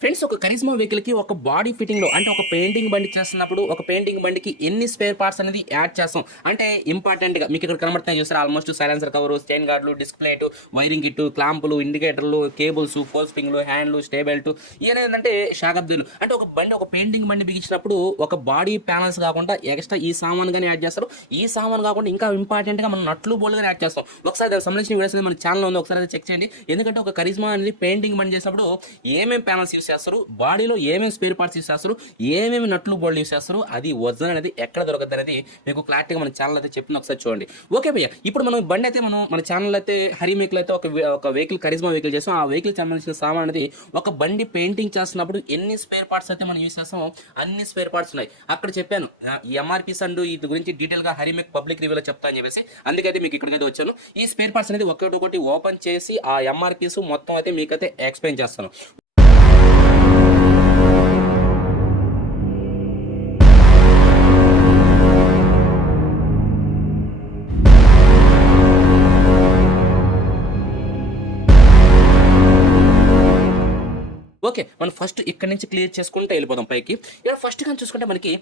Friends, ఒక కరిజ్మా వెహికల్కి ఒక బాడీ ఫిట్టింగ్లో అంటే ఒక పెయింటింగ్ బండి చేస్తున్నప్పుడు ఒక పెయింటింగ్ బండికి ఎన్ని స్పేర్ పార్ట్స్ అనేది యాడ్ చేస్తాం అంటే ఇంపార్టెంట్గా మీకు ఇక్కడ కనబడుతున్నాయి చూస్తారు. ఆల్మోస్ట్ సైలెన్సర్ కవరు, స్టెయిన్ గార్డులు, డిస్క్ ప్లేట్, వైరింగ్ కిట్, క్లాంపులు, ఇండికేటర్లు, కేబుల్స్, ఫోర్ స్ప్రింగ్లు, హ్యాండ్లు, స్టే బెల్ట్, ఇవన్నీ ఏంటంటే షాకబ్దీలు. అంటే ఒక బండి ఒక పెయింటింగ్ బండి బిగించినప్పుడు ఒక బాడీ ప్యానల్స్ కాకుండా ఎక్స్ట్రా ఈ సామాన్ కానీ యాడ్ చేస్తారు. ఈ సామాన్ కాకుండా ఇంకా ఇంపార్టెంట్గా మనం నట్లు బోల్డ్ కానీ యాడ్ చేస్తాం. ఒకసారి దానికి సంబంధించిన వీడియోస్ అనేది మన ఛానల్ ఉంది, ఒకసారి అయితే చెక్ చేయండి. ఎందుకంటే ఒక కరిజ్మా అనేది పెయింటింగ్ బండి చేసినప్పుడు ఏమేమి ప్యానల్స్ యూస్ చేస్తారు, బాడీలో ఏమేమి స్పేర్ పార్ట్స్ యూస్ చేస్తారు, ఏమేమి నట్లు బోల్డ్ యూస్ చేస్తారు, అది ఒరిజినల్ అనేది ఎక్కడ దొరకదు అనేది మీకు క్లారిటీగా మన ఛానల్ అయితే చెప్పిన ఒకసారి చూడండి. ఓకే భయ్య, ఇప్పుడు మనం బండి అయితే మన ఛానల్ అయితే హరి మేక్లో అయితే ఒక వెహికల్ కరిజ్మా వెహికల్ చేస్తాం. ఆ వెహికల్ సంబంధించిన సామాన్ అనేది ఒక బండి పెయింటింగ్ చేస్తున్నప్పుడు ఎన్ని స్పేర్ పార్ట్స్ అయితే మనం యూస్ చేస్తామో అన్ని స్పేర్ పార్ట్స్ ఉన్నాయి. అక్కడ చెప్పాను ఈ ఎంఆర్పీస్ అండ్ వీటి గురించి డీటెయిల్ గా హరి మేక్ పబ్లిక్ రివ్యూలో చెప్తా అని చెప్పేసి, అందుకైతే మీకు ఇక్కడికైతే వచ్చాను. ఈ స్పేర్ పార్ట్స్ అనేది ఒకటి ఓపెన్ చేసి ఆ ఎంఆర్పీస్ మొత్తం అయితే మీకైతే ఎక్స్ప్లెయిన్ చేస్తాను. ఓకే, మనం ఫస్ట్ ఇక్కడ నుంచి క్లియర్ చేసుకుంటే వెళ్ళిపోదాం పైకి. ఇక్కడ ఫస్ట్ కానీ చూసుకుంటే మనకి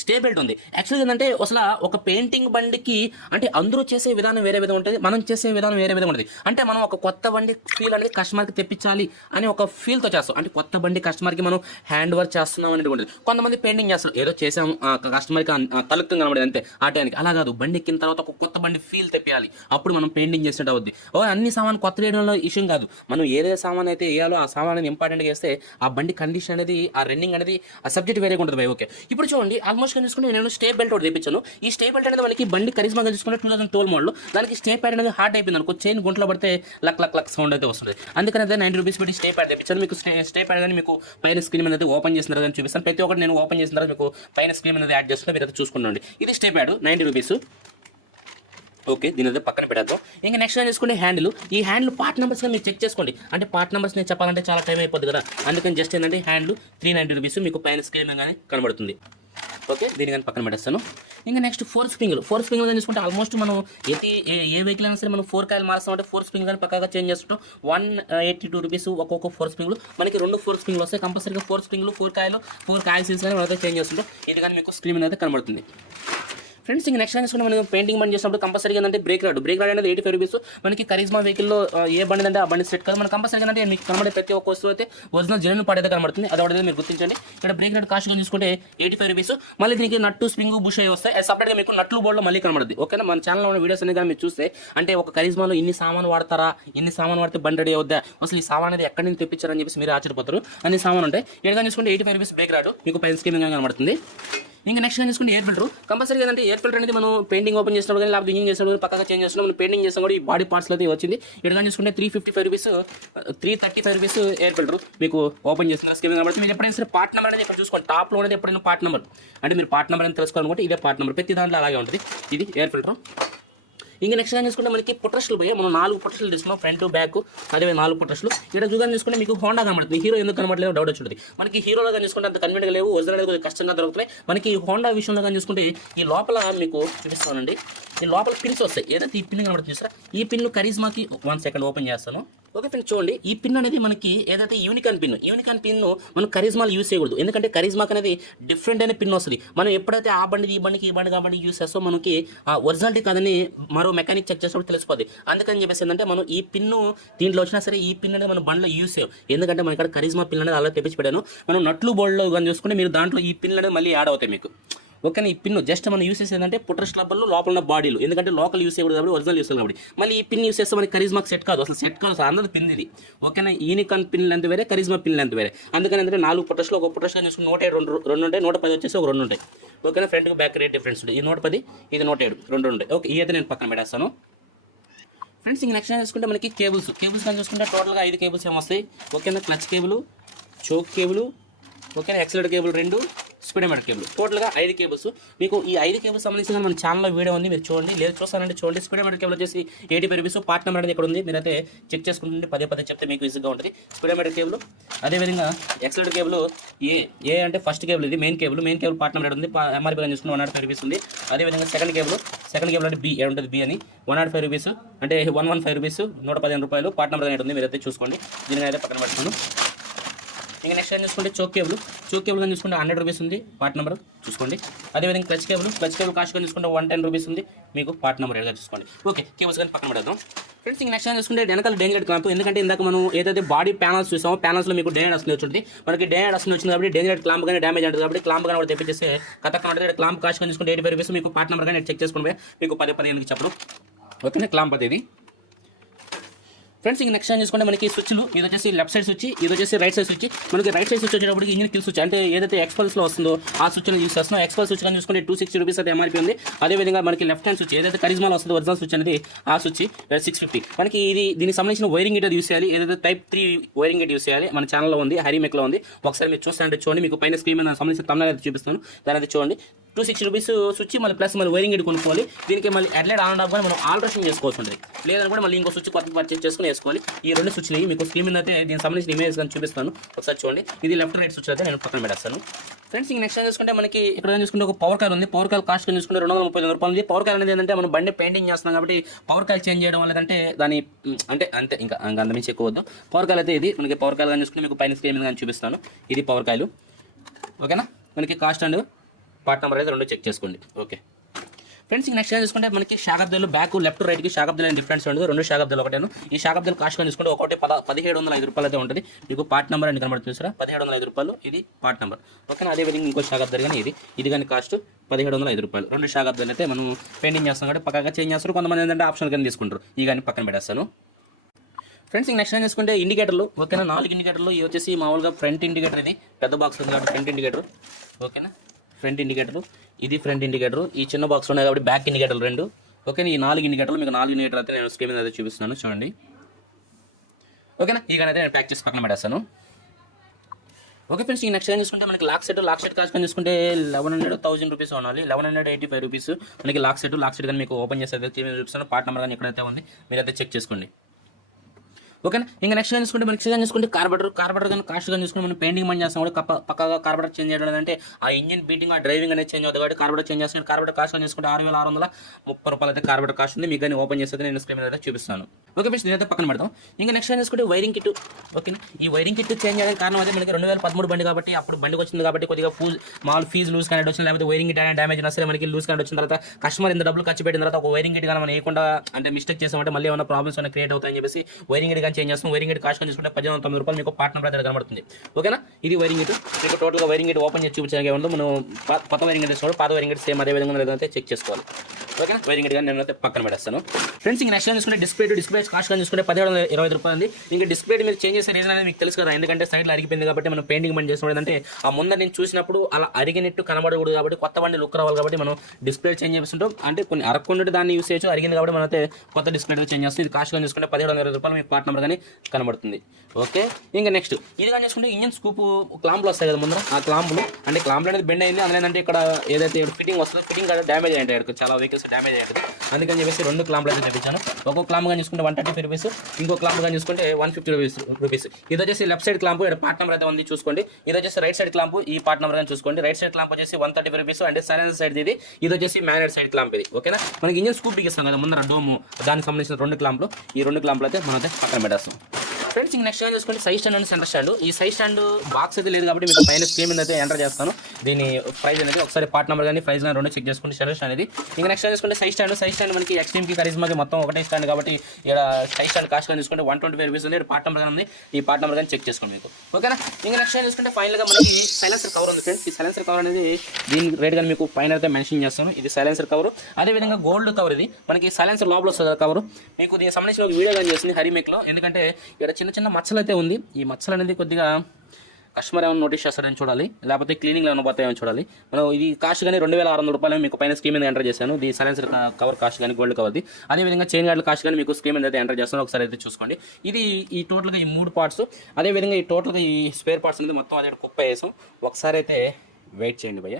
స్టే బెల్ట్ ఉంది. యాక్చువల్గా ఏంటంటే అసలు ఒక పెయింటింగ్ బండికి అంటే అందరూ చేసే విధానం వేరే విధంగా ఉంటుంది, మనం చేసే విధానం వేరే విధంగా ఉంటుంది. అంటే మనం ఒక కొత్త బండి ఫీల్ అనేది కస్టమర్కి తెప్పించాలి అని ఒక ఫీల్తో చేస్తాం. అంటే కొత్త బండి కస్టమర్కి మనం హ్యాండ్ వర్క్ చేస్తున్నాం అనేది ఉంటుంది. కొంతమంది పెయింటింగ్ చేస్తారు, ఏదో చేసాం కస్టమర్కి తలుపుతుంది కనబడేది అంతే ఆ టైంకి. అలా కాదు, బండి ఎక్కిన తర్వాత ఒక కొత్త బండి ఫీల్ తెప్పియాలి, అప్పుడు మనం పెయింటింగ్ చేసినట్టు అవుద్ది. అన్ని సామాన్ కొత్త వేయడంలో ఇష్యూ కాదు, మనం ఏదే సామాన్ అయితే వేయాలో ఆ సామాన్ అనేది ఇంపార్టెంట్గా వేస్తే ఆ బండి కండిషన్ అనేది ఆ రన్నింగ్ అనేది ఆ సబ్జెక్ట్ వేరేగా ఉంటుంది. ఓకే, ఇప్పుడు చూడండి ఆల్మోస్ట్ చూసుకుంటే నేను స్టే బెల్ట్ ఒకటి తెప్పించాను. ఈ స్టే బెల్ట్ అనేది మనకి బండి కరిజ్మాగా చూసుకుంటే 2012 మోడల్. దానికి స్టే ప్యాడ్ అనేది హార్డ్ అయిపోయింది అనుకో, చైన్ గుంట్లో పడితే లక్ సౌండ్ అయితే వస్తుంది. అందుకని అయితే 90 రూపీస్ పెట్టి స్టే ప్యాడ్ తెప్పించాను. మీకు స్టే ప్యాడ్ కానీ మీకు పైన స్క్రీన్ అనేది ఓపెన్ చేసిన తర్వాత చూపిస్తాను. ప్రతి ఒక్కటి నేను ఓపెన్ చేసిన తర్వాత మీకు పైన స్క్రీన్ అనేది యాడ్ చేస్తున్నా, మీరు అయితే చూసుకోండి. ఇది స్టే ప్యాడ్ 90 రూపీస్. ఓకే, దీని అయితే పక్కన పెట్టేద్దాం. ఇంకా నెక్స్ట్ టైం చేసుకుంటే హ్యాండిల్. ఈ హ్యాండిల్ పార్ట్ నెంబర్స్గా మీరు చెక్ చేసుకోండి. అంటే పార్ట్ నెంబర్స్ నేను చెప్పాలంటే చాలా టైం అయిపోద్ది కదా, అందుకని జస్ట్ ఏంటంటే హ్యాండిల్ 390 రూపీస్ మీకు పైన స్క్రీన్ కానీ కనబడుతుంది. ఓకే, దీని కానీ పక్కన పెట్టేస్తాను. ఇంకా నెక్స్ట్ ఫోర్ స్ప్రింగ్లు చూసుకుంటే ఆల్మోస్ట్ మనం ఏ వెహికల్ అయినా సరే మనం 4 కాయలు మారుస్తాం అంటే 4 స్ప్రింగ్ కానీ పక్కగా చేంజ్ చేస్తుంటాం. 182 రూపీస్ ఒక్కొక్క 4 స్ప్రింగ్లు. మనకి 2 4 స్ప్రింగ్లు వస్తాయి కంపల్సరీగా. 4 స్ప్రింగ్లు 4 కాయలు సీల్స్ కానీ మనమైతే చేంజ్ చేస్తుంటాం. ఇది కానీ మీకు స్క్రీన్ అయితే కనబడుతుంది. ఫ్రెండ్స్, ఇంకా నెక్స్ట్ టైం మనం పెయింటింగ్ బండి చేసినప్పుడు కంపల్సరీగా ఏంటంటే బ్రేక్ రాడ్ అనేది 85 రూపీస్. మనకి కరిజ్మా వెహికల్లో ఏ బండి అంటే ఆ బండి సెట్ కాదు, మన కంపల్సరీగా అంటే మీకు కనబడే ప్రతి ఒక్క వస్తువు అయితే ఒరిజినల్ జెన్యూన్ పార్ట్ అయితే కనబడుతుంది. అదొకటి మీరు గుర్తించండి. ఇక్కడ బ్రేక్ రాడ్ కాస్ట్ చూసుకుంటే 85 రూపీస్. మళ్ళీ దీనికి నట్టు స్ప్రింగ్ బుష్ అయ్యి వస్తాయి. సపరేట్గా మీకు నట్లు బోర్డులో మళ్ళీ కనబడుతుంది. ఓకేనా, మన ఛానల్లో ఉన్న వీడియోస్ అనేది కానీ మీరు చూస్తే అంటే ఒక కరిజ్మాలో ఇన్ని సామాన్ వాడతారా, ఇన్ని సామాన్ వాడితే బండి రెడీ అవుద్దా, అసలు ఈ సామాన్ అనేది ఎక్కడి నుంచి తెప్పించారని చెప్పేసి మీరు ఆశ్చర్యపోతారు. అన్ని సామాన్ ఉంటాయి. ఇక్కడ చూసుకుంటే 85 రూపీస్ బ్రేక్ రాడ్ మీకు పైన స్క్రీన్ కనబడుతుంది. ఇంకా నెక్స్ట్ చూసుకుంటే ఎయిర్ ఫిల్టర్. కంపల్సరీ ఏంటంటే ఎయిర్ ఫిల్టర్ అనేది మనం పెయింటింగ్ ఓపెన్ చేసినప్పుడు కానీ లేకపోతే ఇంజిన్ చేసినప్పుడు పక్కగా చేంజ్ చేస్తున్నాం. మనం పెయింటింగ్ చేస్తాం కూడా ఈ బాడీ పార్ట్స్లో అయితే వచ్చింది. ఇక్కడ చూసుకుంటే 355 రూపీస్ 335 రూపీస్ ఎయిర్ ఫిల్టర్ మీకు ఓపెన్ చేస్తున్నారు స్క్రీన్ కాబట్టి. మీరు ఎప్పుడైనా సరే పార్ట్ నెంబర్ అనేది ఇక్కడ చూసుకోండి. టాప్లో అనేది ఎప్పుడైనా పార్ట్ నెంబర్ అంటే మీరు పార్ట్ నెంబర్ అని తెలుసుకోవాలనుకుంటే ఇదే పార్ట్ నెంబర్. ప్రతి దాంట్లో అలాగే ఉంటుంది. ఇది ఎయిర్ ఫిల్టర్. ఇంకా నెక్స్ట్ టైం చూసుకుంటే మనకి పుట్రస్లు పోయి మనం 4 పుట్రస్లు తీసుకున్నాం, ఫ్రంట్ బ్యాక్. అదే 4 పుట్రస్లు. ఇక్కడ చూద్దాం చూసుకుంటే మీకు హోండా కనబడుతుంది. హీరో ఎందుకు కనబడలేదు డౌట్ వచ్చింది. మనకి హీరోలో కానీ చూసుకుంటే అంత కన్వీనియంట్గా లేవు, ఒరిజినల్ కొద్దిగా కష్టంగా దొరుకుతాయి. మనకి హోండా విషయంలో కానీ చూసుకుంటే ఈ లోపల మీకు చూపిస్తానండి. ఈ లోపల పిన్స్ వస్తాయి. ఏదైతే ఈ పిన్ కనబడుతుంది చూసారా, ఈ పిన్ కరిజ్మాకి 1 సెకండ్ ఓపెన్ చేస్తాను. ఓకే ఫ్రెండ్స్, చూడండి ఈ పిన్ అనేది మనకి ఏదైతే యూనికాన్ పిన్ మనం కరిజ్మాలు యూస్ చేయకూడదు. ఎందుకంటే కరిజ్మాకి అనేది డిఫరెంట్ అయిన పిన్ వస్తుంది. మనం ఎప్పుడైతే ఆ బండికి ఈ బండికి యూస్ చేస్తాం మనకి ఒరిజినాలిటీ కాదని మరో మెకానిక్ చెక్ చేసినప్పుడు తెలిసిపోద్ది. అందుకని చెప్పేసి ఏంటంటే మనం ఈ పిన్ను దీంట్లో వచ్చినా సరే ఈ పిన్ అనేది మనం బండిలో యూస్ చేయం. ఎందుకంటే మన ఇక్కడ కరిజ్మా పిన్ అనేది అలా తెప్పించి పెట్టాను. మనం నట్లు బోర్డులో కానీ చూసుకుంటే మీరు దాంట్లో ఈ పిన్ అనేది మళ్ళీ యాడ్ అవుతాయి మీకు. ఓకేనా, ఈ పిన్ జస్ట్ మనం యూస్ చేసేది అంటే పుట్రస్ క్లబ్లో లోపల ఉన్న బాడీలు, ఎందుకంటే లోకల్ యూస్ చేయకూడదు కాబట్టి ఒరిజినల్ యూస్ చేయాలి కాబట్టి. మళ్ళీ ఈ పిన్ యూస్ చేస్తే మనకి కరిజ్మాకి సెట్ కాదు, అసలు సెట్ కాదు. అన్నది పిన్ ఇది. ఓకేనా, యూనికాన్ పిన్ లెంత్ వేరే, కరిజ్మా పిన్ లెంత్ వేరే. అందుకని ఏంటంటే 4 పుట్రస్లో ఒక పుట్రస్ కానీ చూసుకుని 107 2 ఉంటాయి, 110 వచ్చేసి ఒక 2 ఉంటాయి. ఓకేనా, ఫ్రంట్కి బ్యాక్ రేట్ డిఫరెన్స్ ఉంటాయి. ఇది 110, ఇది 107 2 ఉంటాయి. ఓకే, ఈ అయితే నేను పక్కన పెట్టేస్తాను. ఫ్రెండ్స్, ఇంక నెక్స్ట్ చూసుకుంటే మనకి కేబుల్స్ కానీ చూసుకుంటే టోటల్గా 5 కేబుల్స్ ఏమి వస్తాయి. ఓకేనా, క్లచ్ కేబుల్, చోక్ కేబుల్, ఓకేనా, యాక్సిలరేటర్ కేబుల్ 2, స్పీడోమీటర్ కేబుల్, టోటల్గా 5 కేబుల్స్. మీకు ఈ 5 కేబుల్స్ సంబంధించిన మన ఛానల్లో వీడియో ఉంది, మీరు చూడండి. లేదు చూస్తానంటే చూడండి. స్పీడోమీటర్ కేబుల్ వచ్చేసి 85 రూపీస్. పార్ట్ నెంబర్ అనేది ఇక్కడ ఉంది, మీరైతే చెక్ చేసుకుంటుంటే పదే చెప్తే మీకు ఈజీగా ఉంటుంది. స్పీడోమీటర్ కేబుల్, అదేవిధంగా యాక్సిలరేటర్ కేబుల్ ఏ అంటే ఫస్ట్ కేబుల్, ఇది మెయిన్ కేబుల్ పార్ట్ నెంబర్ ఉంది. ఎంఆర్పీ కానీ చూసుకుని 105 రూపీస్ ఉంది. అదేవిధంగా సెకండ్ కేబుల్ అంటే బి ఉంటుంది, బి అని 105 రూపీస్ అంటే 115 రూపీస్ 115 రూపాయలు. పార్ట్ నెంబర్ అనేది ఉంది, మీరైతే చూసుకోండి. దీనిని అయితే పక్కన పెట్టుకున్నాను. ఇంకా నెక్స్ట్ ఏం చూసుకుంటే చోక్ కేబుల్ కానీ చూసుకుంటే 100 రూపీస్ ఉంది, పార్ట్ నెంబర్ చూసుకోండి. అదేవిధంగా క్లచ్ కేబుల్ కాస్ట్ కానీ చూసుకుంటే 110 రూపీస్ ఉంది, మీకు పార్ట్ నెంబర్ ఏదో చూసుకోండి. ఓకే, కేబుల్స్ కానీ పక్కన పెడదాం ఫ్రెండ్స్. ఇంక నెక్స్ట్ ఏం చూసుకుంటే వెనకాల డే నైట్ క్లాంప్. ఎందుకంటే ఇందాక మనం ఏదైతే బాడీ ప్యానల్స్ చూసామో ప్యానల్స్లో మీకు డే నైట్ వస్తుంది వచ్చింది, మనకి డే నైట్ వస్తుంది వచ్చింది కాబట్టి డే నైట్ క్లాంప్ కానీ డ్యామేజ్ ఉంటుంది కాబట్టి క్లాంప్ కానీ కూడా తెప్పించేస్తే కథ క్లాంప్ కాస్ట్ కానీ చూసుకుంటే 85 రూపీస్, మీకు పార్ట్ నెంబర్ కానీ చెక్ చేసుకుంటే మీకు 10-15 చెప్పడం. ఓకేనా, క్లాంప్ అది ఫ్రెండ్స్. ఇంక నెక్స్ట్ ఏం చూసుకుంటే మనకి స్విచ్లు, ఇది వచ్చేసి లెఫ్ట్ సైడ్ స్విచ్, ఇది వచ్చేసి రైట్ సైడ్ స్విచ్. మనకి రైట్ సైడ్ స్విచ్ వచ్చేటప్పటికి ఇంజిన్ కిల్ స్విచ్, అంటే ఏదైతే ఎక్స్పల్స్లో వస్తుందో ఆ స్విచ్ని యూస్ చేస్తున్నాం. ఎక్స్పల్స్ స్విచ్ కానీ చూసుకుంటే 260 రూపీస్ అయితే ఎంఆర్పీ ఉంది. అదేవిధంగా మనకి లెఫ్ట్ హ్యాండ్ స్విచ్ ఏదైతే కరిజ్మాలో వస్తుందో ఒరిజినల్ స్విచ్ అనేది ఆ స్విచ్ 650. మనకి దీనికి సంబంధించిన వైరింగ్ గిట్ యూస్ చేయాలి, ఏదైతే టైప్ 3 వైరింగ్ గిట్ యూస్ చేయాలి. మన ఛానల్లో ఉంది, హరి మెక్లో ఉంది, ఒకసారి మీరు చూస్తానంటే చూడండి. మీకు పైన స్క్రీన్ మీద సంబంధించిన తమిళ అయితే చూపిస్తాను, దాని అయితే చూడండి. 260 రూపీస్ స్విచ్ మళ్ళీ ప్లస్ మళ్ళీ వైరింగ్ గిట్ కొనుక్కోవాలి. దీనికి మళ్ళీ అడ్లైడ్ ఆన్ ఆఫ్ కానీ మనం ఆల్ట్రేషన్ చేసుకోవచ్చు ఉంటుంది, లేదని కూడా మళ్ళీ ఇంకో స్విచ్ కొత్త పర్చేస్ చేసుకుని వేసుకోవాలి. ఈ రెండు స్విచ్లు మీకు స్క్రీన్ మీద అయితే దీనికి సంబంధించిన ఇమేజ్ కానీ చూపిస్తాను, ఒకసారి చూడండి. ఇది లెఫ్ట్ రైట్ స్విచ్ అయితే నేను పక్కన పెట్టేస్తాను ఫ్రెండ్స్. ఇంక నెక్స్ట్ ఏం చూసుకుంటే మనకి ఇక్కడ చూసుకుంటే ఒక పవర్ కాయిల్ ఉంది. పవర్ కాయిల్ కాస్ట్ చూసుకుంటే 239 రూపాయలు ఉంది. పవర్ కాయిల్ అనేది ఏంటంటే మనం బండి పెయింటింగ్ చేస్తున్నాం కాబట్టి పవర్ కాయిల్ చేంజ్ చేయడం వల్ల అంటే దాని అంతే ఇంకా అంతమించి ఎక్కువ వద్దు. పవర్ కాయిల్ అయితే ఇది మనకి పవర్ కాయిల్ కానీ చూసుకుంటే మీకు పైన స్క్రీన్ మీద కానీ చూపిస్తాను. ఇది పవర్ కాయిల్. ఓకేనా, మనకి కాస్ట్ అండ్ పార్ట్ నెంబర్ అయితే 2 చెక్ చేసుకోండి. Okay friends. ఇంక నెక్స్ట్ చూసుకుంటే మనకి షాకబ్దాలు బ్యాక్ లెఫ్ట్ రైట్కి షాకబ్దాలు అని డిఫరెన్స్ ఉండదు, 2 షాకబ్దాలు ఒకటేను. ఈ షాకబ్దాలు కాస్ట్ కానీ చూసుకుంటే ఒకటి 1705 రూపాయలు అయితే ఉంటుంది. మీకు పార్ట్ నెంబర్ అని కనబడుతుంది సార్, 1705 రూపాయలు ఇది పార్ట్ నెంబర్. ఓకేనా, అదేవిధంగా ఇంకో షాకబ్దాలు కానీ ఇది కానీ కాస్ట్ 1705 రూపాయలు. 2 షాకబ్దాలు అయితే మనం పెయింటింగ్ చేస్తాం కాబట్టి పక్కగా చేంజ్ చేస్తారు. కొంతమంది ఏంటంటే ఆప్షన్ కానీ తీసుకుంటారు, ఈ కానీ పక్కన పెట్టేస్తాను ఫ్రెండ్స్. ఇంక నెక్స్ట్ ఏం చూసుకుంటే ఇండికేటర్లు. ఓకేనా, 4 ఇండికేటర్లు. ఇవి వచ్చేసి మామూలుగా ఫ్రంట్ ఇండికేటర్, ఇది పెద్ద బాక్స్ ఉంది కాబట్టి ఫ్రంట్ ఇండికేటర్. ఓకేనా, ఫ్రంట్ ఇండికేటర్, ఇది ఫ్రంట్ ఇండికేటర్. ఈ చిన్న బాక్స్ ఉన్నాయి కాబట్టి బ్యాక్ ఇండికేటర్లు 2. ఓకేనా, ఈ 4 ఇండికేటర్లు. మీకు 4 ఇండికేటర్ అయితే నేను స్క్రీన్ మీద అయితే చూపిస్తున్నాను చూడండి. ఓకేనా, ఈ అయితే నేను ప్యాక్ చేసి పక్కన పెట్టేస్తాను. Okay friends. ఈ నెక్స్ట్ ఏం చూసుకుంటే మనకి లాక్ సెట్ కాస్ట్ కానీ చూసుకుంటే 1100 రూపీస్ ఉండాలి, 1185 రూపీస్ మనకి లాక్ సెట్ కానీ మీకు ఓపెన్ చేసి అయితే చూపిస్తాను. పార్ట్ నెంబర్ కానీ ఎక్కడైతే ఉంది మీరైతే చెక్ చేసుకోండి. ఓకేనా, ఇంకా నెక్స్ట్ చూసుకుంటే మనకి చూసుకుంటే కార్బెటర్ కానీ కాస్ట్ కానీ చూసుకుంటే మనం పెయింటింగ్ పని చేస్తాం కూడా పక్కగా కార్బెటర్ చేంజ్ చేయడం అంటే ఆ ఇంజిన్ బీటింగ్ ఆ డ్రైవింగ్ అనేది చేంజ్ అవుతుంది కాబట్టి కార్బెటర్ చేంజ్ చేస్తాను. కార్బెటర్ కాస్ట్ కానీ చూసుకుంటే 6630 రూపాయలు అయితే కార్బెటర్ కాస్ట్ ఉంది. మీకు కానీ ఓపెన్ చేస్తే నేను స్క్రీన్ మీద అయితే చూపిస్తాను. ఓకే ఫ్రెండ్స్, నేనైతే పక్కన పెడతాం. ఇంకా నెక్స్ట్ చూసుకుంటే వైరింగ్ కిట్. ఓకే, ఈ వైరింగ్ కిట్ చేంజ్ చేయడానికి కారణం అయితే మనకి 2013 బండి కాబట్టి అప్పుడు బండికి వచ్చింది కాబట్టి కొద్దిగా మామూలు ఫీజు లూజ్ కానీ వచ్చింది, లేకపోతే వైరింగ్ కిట్ డ్యామేజ్ అయినా సరే మనకి లూజ్ కానీ వచ్చిన తర్వాత కస్టమర్ ఇంత డబ్బులు ఖర్చు పెట్టిన తర్వాత ఒక వైరింగ్ కిట్ కానీ మనం వేయకుండా అంటే మిస్టేక్ చేసామంటే మళ్ళీ ఏమైనా ప్రాబ్లమ్స్ అయినా క్రియేట్ అవుతాయని చెప్పేసి వైరింగ్ కిట్ కానీ చేంజ్ చేస్తాం. వైరింగ్ కిట్ కాస్ట్ చూసుకుంటే 1809 రూపాయలు మీకు పార్ట్ నెంబర్ అయితే కనబడుతుంది. ఓకేనా, ఇది వైరింగ్ గిట్. మీకు టోటల్గా వైరింగ్ గిట్ ఓపెన్ చేసి చూపించడానికి ఏమన్నా మనం కొత్త వైరింగ్ గిట్ తీసుకోవాలి, పాత వైరింగ్ గిట్ సేమ్ అదే విధంగా అయితే చెక్ చేసుకోవాలి. ఓకేనా, వైరింగ్ గిట్ కానీ నేను అయితే పక్కన పెడతాను ఫ్రెండ్స్. ఇంక నెక్స్ట్ చూసుకుంటే డిస్ప్లే కాస్ట్ కానీ చూసుకుంటే 1720 రూపాయలు ఉంది. ఇంకా డిస్ప్లే మీరు చేంజ్ చేసే రీజన్ అనేది మీకు తెలుసు కదా, ఎందుకంటే సైడ్లో అరిగిపోయింది కాబట్టి మనం పెయింటింగ్ పని చేస్తున్నాం. అంటే ఆ ముందర నేను చూసినప్పుడు అలా అరిగినట్టు కనబడకూడదు కాబట్టి కొత్త బండి లుక్ రావాలి కాబట్టి మనం డిస్ప్లే చేంజ్ చేస్తుంటాం. అంటే కొన్ని అరక్కుండా దాన్ని యూస్ చేయొచ్చు, అరిగింది కాబట్టి మనం అయితే కొత్త డిస్ప్లే చేంజ్ చేస్తాం. ఇది కాస్ట్ కానీ చూసుకుంటే 1720 రూపాయలు మీకు పార్ట్ నెంబర్ కానీ కనబడుతుంది. ఓకే, ఇంకా నెక్స్ట్ ఇది కానీ చూసుకుంటే ఇంజిన్ స్కూప్ క్లాంపులు వస్తాయి కదా ముందర, ఆ క్లాంపులు అంటే క్లాంపులు అనేది బెండ్ అయింది. అందులో ఏంటంటే ఇక్కడ ఏదైతే ఫిట్టింగ్ వస్తుందో ఫిట్టింగ్ కూడా డ్యామేజ్ అయ్యింది, ఇక్కడ చాలా వెహికల్స్ డ్యామేజ్ అయ్యింది. అందుకని చెప్పేసి 2 క్లాంపులు అయితే తెప్పించాను. ఒక్కొక్క క్లాంప్ కానీ చూసుకుంటే 135 రూపీస్, ఇంకో క్లాంప్ కానీ చూసుకుంటే 150 రూపీస్. ఇది వచ్చేసి లెఫ్ట్ సైడ్ క్లాంప్, ఇక్కడ పార్ట్ నెంబర్ అయితే ఉంది చూసుకోండి. ఇది వచ్చేసి రైట్ సైడ్ క్లాంప్, ఈ పార్ట్ నెంబర్ కానీ చూసుకోండి. రైట్ సైడ్ క్లాంప్ వచ్చేసి 135 రూపీస్ అంటే సైలెన్సర్ సైడ్ ఇది వచ్చేసి మ్యాగ్నెట్ సైడ్ క్లాంప్ ఇది. ఓకేనా, మనకి ఇంజిన్ స్కూప్ బిగిస్తాం కదా ముందర డోము, దానికి సంబంధించిన 2 క్లాంపులు. ఈ 2 క్లాంపులు అయితే మనం అయితే పక్కన పెట్టేస్తాం ఫ్రెండ్స్. ఇంక నెక్స్ట్ చూసుకుంటే side stand and centre stand. ఈ సైడ్ స్టాండ్ బాక్స్ అయితే లేదు కాబట్టి మీకు పైన స్క్రీన్ మీద అయితే ఎంటర్ చేస్తాను. దీని ప్రైస్ అనేది ఒకసారి పార్ట్ నెంబర్ కానీ ప్రైస్ కానీ 2 చెక్ చేసుకోండి సెంటర్ స్టాండ్ అనేది. ఇంకా నెక్స్ట్ చూసుకుంటే సైడ్ స్టాండ్ మనకి ఎక్స్ట్రీమ్కి కరిజ్మాకి మొత్తం ఒకటే స్టాండ్ కాబట్టి ఇక్కడ సైడ్ స్టాండ్ కాస్ట్ కానీ చూసుకుంటే 125 రూపీస్ ఉంది. పార్ట్ నెంబర్ కానీ ఉంది, ఈ పార్ట్ నెంబర్ కానీ చెక్ చేసుకోండి మీకు. ఓకేనా, ఇంకా నెక్స్ట్ చూసుకుంటే ఫైనల్గా మనకి సైలెన్సర్ కవర్ ఉంది ఫ్రెండ్స్. ఈ సైలెన్సర్ కవర్ అనేది దీని రేట్ కానీ మీకు పైన అయితే మెన్షన్ చేస్తాను. ఇది సైలెన్సర్ కవర్, అదేవిధంగా గోల్డ్ కవర్. ఇది మనకి సైలెన్సర్ లోపల వస్తుంది కవర్. మీకు దీనికి సంబంధించిన ఒక వీడియో కానీ చేసింది హరి మెక్లో, ఎందుకంటే ఇక్కడ చిన్న మచ్చలు అయితే ఉంది. ఈ మచ్చలు అనేది కొద్దిగా కస్టమర్ ఏమైనా నోటీస్ చేస్తారని చూడాలి, లేకపోతే క్లీనింగ్లో ఏమైనా పోతాయని చూడాలి. మనం ఇది కాస్ట్ కానీ 2600 రూపాయలు మీకు పైన స్క్రీన్ మీద ఎంటర్ చేశాను. ఇది సైలెన్సర్ కవర్ కాస్ట్ కానీ గోల్డ్ కవర్ది. అదేవిధంగా చైన్ గార్డ్ కాస్ట్ కానీ మీకు స్క్రీన్ మీద అయితే ఎంటర్ చేస్తాను, ఒకసారి అయితే చూసుకోండి. ఇది ఈ టోటల్గా ఈ 3 పార్ట్స్, అదేవిధంగా ఈ టోటల్గా ఈ స్పేర్ పార్ట్స్ అనేది మొత్తం అదే కుప్ప వేసాం. ఒకసారి అయితే వెయిట్ చేయండి భయ్య.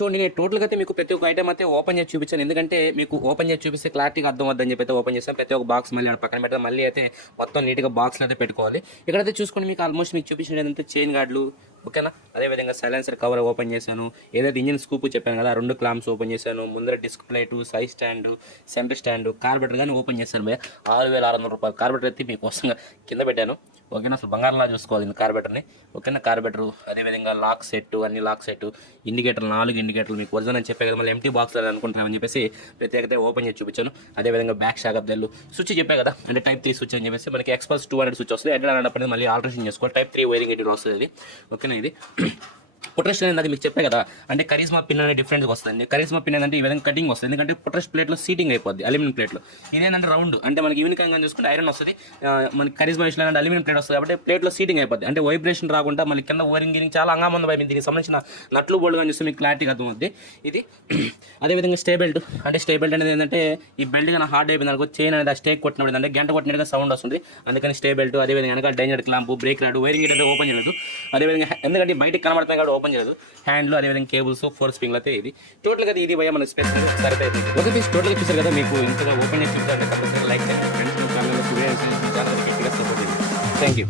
చూడండి నేను టోటల్గా అయితే మీకు ప్రతి ఒక్క ఐటమ్ అయితే ఓపెన్ చేసి చూపించాను, ఎందుకంటే మీకు ఓపెన్ చేసి చూపిస్తే క్లారిటీగా అర్థం అవుతుందని చెప్పి అయితే ఓపెన్ చేస్తాను. ప్రతి ఒక్క బాక్స్ మళ్ళీ పక్కన పెడతాం, మళ్ళీ అయితే మొత్తం నీట్గా బాక్స్లో అయితే పెట్టుకోవాలి. ఇక్కడైతే చూసుకోండి మీకు ఆల్మోస్ట్ మీకు చూపించిన ఏంటంటే చైన్ గార్డులు, ఓకేనా. అదేవిధంగా సైలెన్సర్ కవర్ ఓపెన్ చేశాను, ఏదైతే ఇంజిన్ స్కూప్ చెప్పాను కదా 2 క్లాంప్స్ ఓపెన్ చేశాను, ముందర disc plate, side stand, centre stand, carburettor కానీ ఓపెన్ చేశాను భయ్య. 6,600 రూపాయలు కార్బెటర్ అయితే మీకోసం కింద పెట్టాను, ఓకేనా. అసలు బంగారంలా చూసుకోవాలి కార్బెటర్ని, ఓకేనా. కార్బెటర్ అదేవిధంగా లాక్ సెట్, అన్ని లాక్ సెట్, ఇండికేటర్ 4 ఇండికేటర్లు మీకు ఒరిజినల్ అని చెప్పే కదా, మళ్ళీ ఎంటీ బాక్స్ అనుకుంటామని చెప్పేసి ప్రత్యేకత ఓపెన్ చేసి చూపించాను. అదేవిధంగా బ్యాక్ షాక్ అబ్దెల్లు స్విచ్ చెప్పే కదా, అంటే టైప్ 3 స్విచ్ అని చెప్పేసి మనకి ఎక్స్పల్స్ 200 స్విచ్ వస్తుంది. ఎట్లా అనేది మళ్ళీ ఆల్టరేషన్ చేసుకోవాలి, టైప్ 3 వైరింగ్ ఎడిట్ వస్తుంది అది, ఓకేనా. ఇది పుట్రెస్ట్ అనేది మీకు చెప్పే కదా, అంటే కరిజ్మా పిన్ అనేది డిఫరెంట్గా వస్తుంది. కరిజ్మా పిన్ ఏంటంటే ఈ విధంగా కటింగ్ వస్తుంది, ఎందుకంటే పుట్రెస్ట్ ప్లేట్లో సీటింగ్ అయిపోద్ది అల్యూమినియం ప్లేట్లో. ఇదేంటంటే రౌండ్, అంటే మనకి యూనికాంగా చూసుకుంటే ఐరన్ వస్తుంది, మనకి కరిజ్మా విషయంలో అంటే అల్యూమినియం ప్లేట్ వస్తుంది కాబట్టి ప్లేట్లో సీటింగ్ అయిపోద్ది, అంటే వైబ్రేషన్ రాకుండా మళ్ళీ కింద ఓరింగ్ చాలా అంగామంది భయం. దీనికి సంబంధించిన నట్లు బోల్డ్ కానీ చూస్తే మీకు క్లారిటీగా అర్థమవుద్ది ఇది. అదేవిధంగా స్టే బెల్ట్, అంటే స్టే బెల్ట్ అనేది ఏంటంటే ఈ బెల్ట్ కానీ హార్డ్ అయిపోయింది అనుకో, చైన్ అనేది ఆ స్టేక్ కొట్టినప్పుడు అంటే గంట కొట్టినట్టుగా సౌండ్ వస్తుంది, అందుకని స్టే బెల్ట్. అదేవిధంగా వెనకాల డైనర్ క్లాంప్, బ్రేక్ రాడు, వైరింగ్ అయితే ఓపెన్ చేయలేదు, అదేవిధంగా ఎందుకంటే బయటకి కనబడుతుంది కాబట్టి ఓపెన్ చేయలేదు, హ్యాండ్లు, అదేవిధంగా కేబుల్స్, 4 స్ప్రింగ్లు అయితే ఇది టోటల్గా ఇది భయ మన స్పెషల్ సరిపోయింది. ఓకే ప్లీజ్ టోటల్గా చూసారు కదా, మీకు ఇంతగా ఓపెన్ చేసి చూసారంటే లైక్ చేయండి, ఫ్రెండ్స్ ఛానల్లో గట్టిగా సపోర్ట్ చేయండి. Thank you.